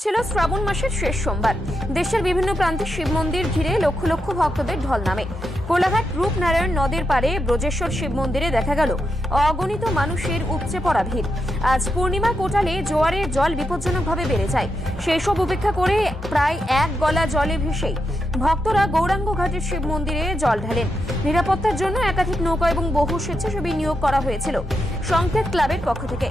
ছিল শ্রাবণ মাসের শেষ সোমবার। দেশের বিভিন্ন প্রান্তে শিব মন্দির ঘিরে লক্ষ লক্ষ ভক্তদের ঢল নামে। কোলাঘাট রূপনারায়ণ নদের পারে ব্রজেশ্বর শিব মন্দিরে দেখা গেল অগণিত মানুষের উপচে পড়া ভিড়। আজ পূর্ণিমা কোটালে জোয়ারের জল বিপজ্জনকভাবে বেড়ে যায়। সেই সব উপেক্ষা করে প্রায় এক গলা জলে ভেসেই ভক্তরা গৌরাঙ্গ ঘাটের শিব মন্দিরে জল ঢালেন। নিরাপত্তার জন্য একাধিক নৌকা এবং বহু স্বেচ্ছাসেবী নিয়োগ করা হয়েছিল সংকেত ক্লাবের পক্ষ থেকে।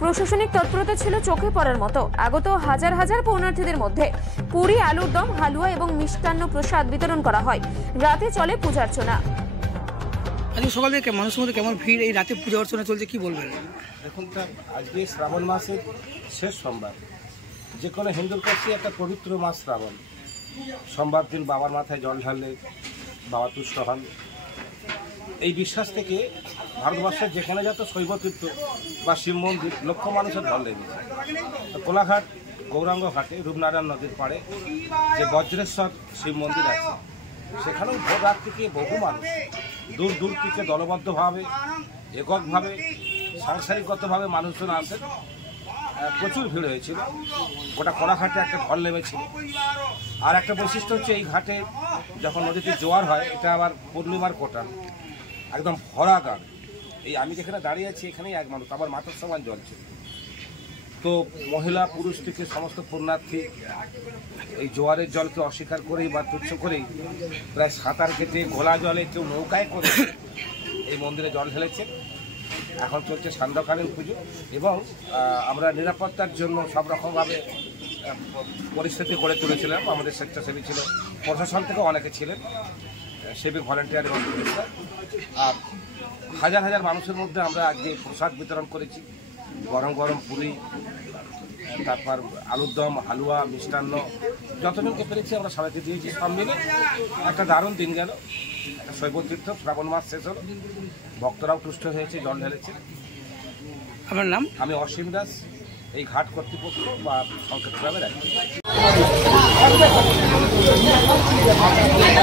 প্রশাসনিক তৎপরতা ছিল চোখে পড়ার মতো। আগত হাজার হাজার পূর্ণার্থীদের মধ্যে পুরি, আলুর দম, হালুয়া এবং মিষ্টান্ন প্রসাদ বিতরণ করা হয়। রাতে চলে পূজার্চনা। আজকে সকাল থেকে মানুষের মধ্যে কেমন ভিড়, এই রাতে পূজা অর্চনা চলছে, কি বলবেন? দেখুন স্যার, আজকে শ্রাবণ মাসের শেষ সোমবার। যে কোনো হিন্দুর কাছে একটা পবিত্র মাস শ্রাবণ। সোমবার দিন বাবার মাথায় জল ঢাললে বাবা তুষ্ট হন। এই বিশ্বাস থেকে ভারতবর্ষের যেখানে যত শৈবতীর্থ বা শিব মন্দির লক্ষ মানুষের ঢল লেগেছে। কোলাঘাট গৌরাঙ্গ ঘাটে রূপনারায়ণ নদীর পাড়ে যে বজ্রেশ্বর শিব মন্দির আছে, সেখানেও ভোর রাত থেকে বহু মানুষ দূর দূর থেকে দলবদ্ধভাবে, এককভাবে, সাংসারিকগতভাবে মানুষজন আসেন। প্রচুর ভিড় হয়েছিল। গোটা কোলাঘাটে একটা ঢল নেমেছিল। আর একটা বৈশিষ্ট্য হচ্ছে, এই ঘাটে যখন নদীতে জোয়ার হয়, এটা আবার পূর্ণিমার কোটাল, একদম ভরা গান। এই আমি যেখানে দাঁড়িয়ে আছি, এখানেই এক মানুষ, আমার মাথার সমান জল ছিল। তো মহিলা পুরুষ থেকে সমস্ত পুণ্যার্থী এই জোয়ারের জলকে অস্বীকার করেই বা তুচ্ছ করেই প্রায় সাঁতার কেটে, ঘোলা জলে, কেউ নৌকায় করে এই মন্দিরে জল ঢেলেছে। এখন চলছে সান্ধ্যকালীন পুজো এবং আমরা নিরাপত্তার জন্য সব রকমভাবে পরিস্থিতি গড়ে তুলেছিলাম। আমাদের স্বেচ্ছাসেবী ছিল, প্রশাসন থেকে অনেকে ছিলেন, সেবিক ভলেন্টিয়ার এবং পুলিশরা। আর হাজার হাজার মানুষের মধ্যে আমরা আজকে প্রসাদ বিতরণ করেছি। গরম গরম পুরি, তারপর আলুর দম, হালুয়া, মিষ্টান্ন, যতজনকে পেরেছি আমরা সবাইকে দিয়েছি। সব মিলে একটা দারুণ দিন গেল। একটা শৈবতীর্থ, শ্রাবণ মাস শেষ হলো, ভক্তরাও তুষ্ট হয়েছে, জল ঢেলেছে। আপনার নাম? আমি অসীম দাস, এই ঘাট কর্তৃপক্ষ বা সংকেত ক্লাবের একজন। অভিজ্ঞতা